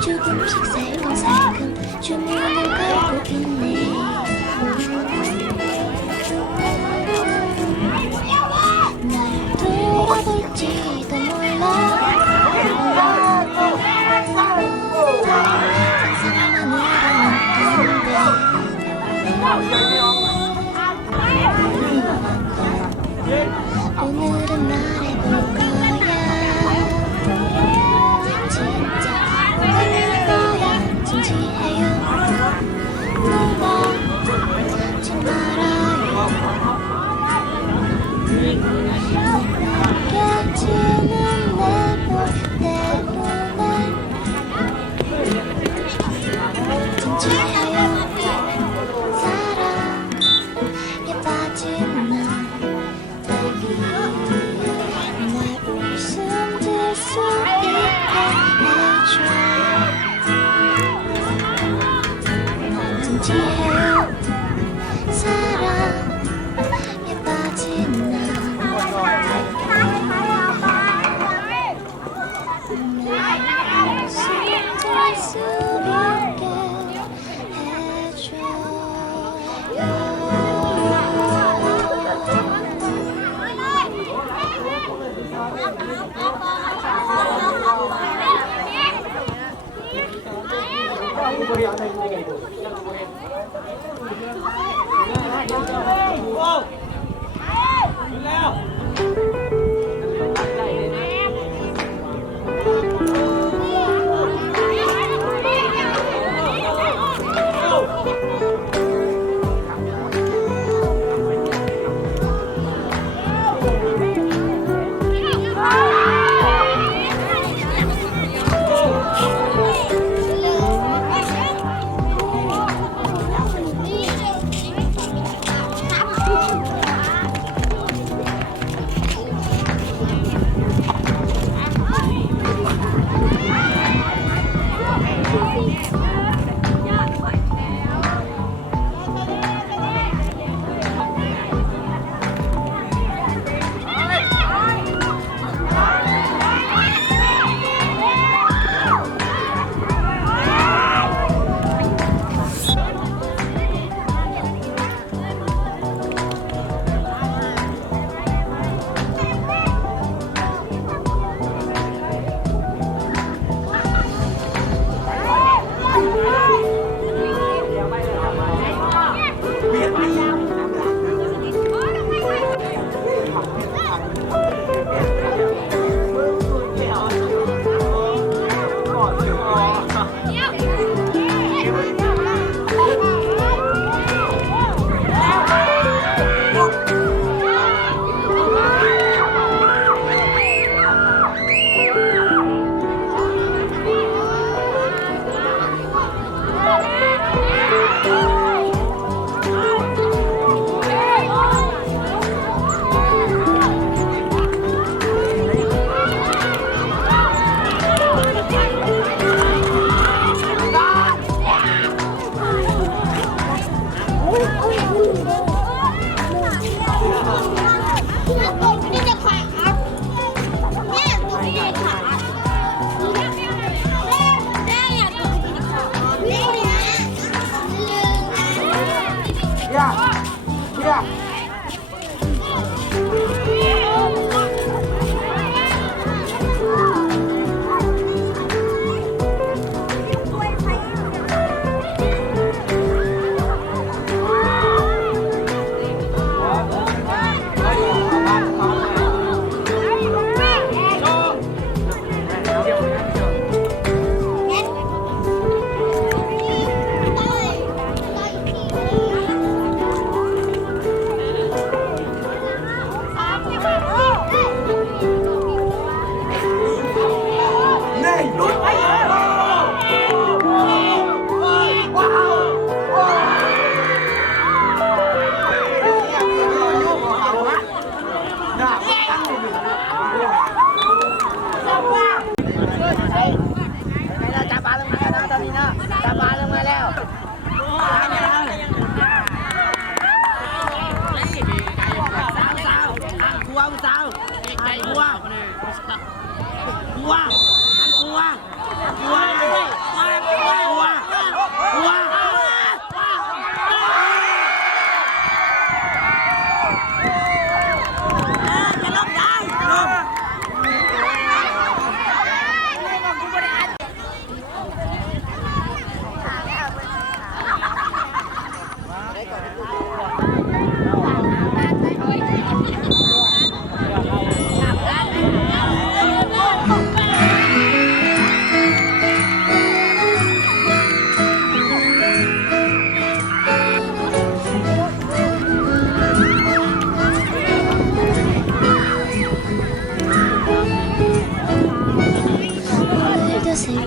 조금씩 살금살금 주문을 걸고 있네. 날 돌아볼지도 몰라. 오늘은 말해볼 거야. 진짜 말해볼 거야. 진지해요. 놀라지 말아요. 느껴지는 내볼 때문에 진지해요. 사랑에 빠진 나 날 웃음 질 수 있게 해줘. 진지해요. 사랑에 빠진 나 날 웃음 질 수 있게 해줘.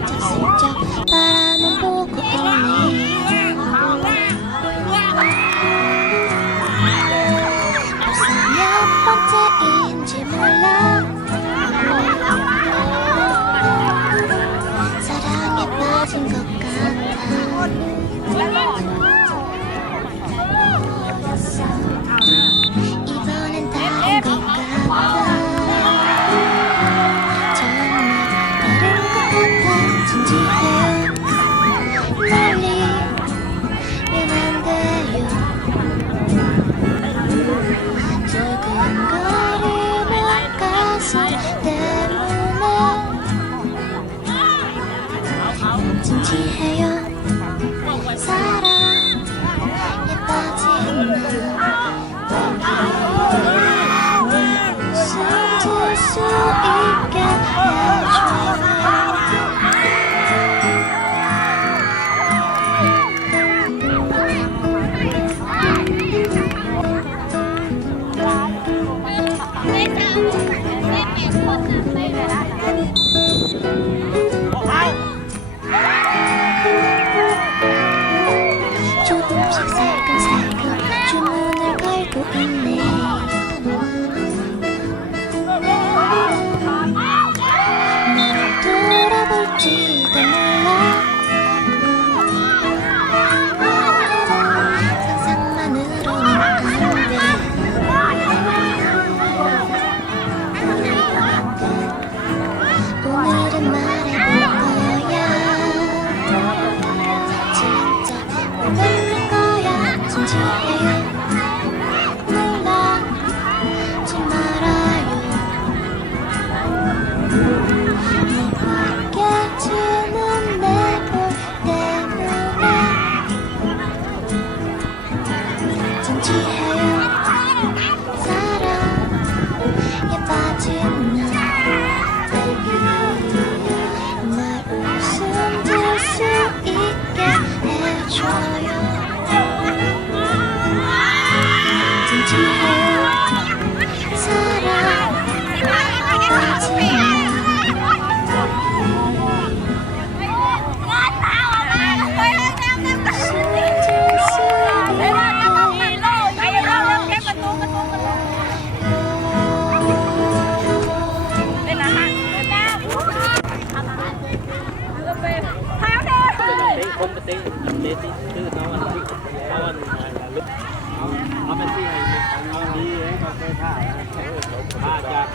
슬쩍슬쩍 바라만 보고 있네. 벌써 몇 번째인지 몰라. 사랑에 빠진 것 같아. 이번엔 다른 것 같아. 정말 다른 것 같아. 진지해요. 멀리면 안 돼요. 두근거리는 가슴 때문에 진지해요. 사랑에 빠진 내 웃음 질 수 있게 해줘요. 조금씩 살금살금 주문을 걸고 있네. 날 돌아볼지도 몰라. 상상만으로는 안 돼. 오늘은 말해볼 거야. 진짜 고백할 거야. 진지해요. 놀라지 말아요. 못 밝게지는 내 볼 때문에 진지해요. 사랑에 빠진 날 웃음 질 수 있게 해줘요. 진지해요. 사랑에 빠진 không có tiếng, để tí thứ nó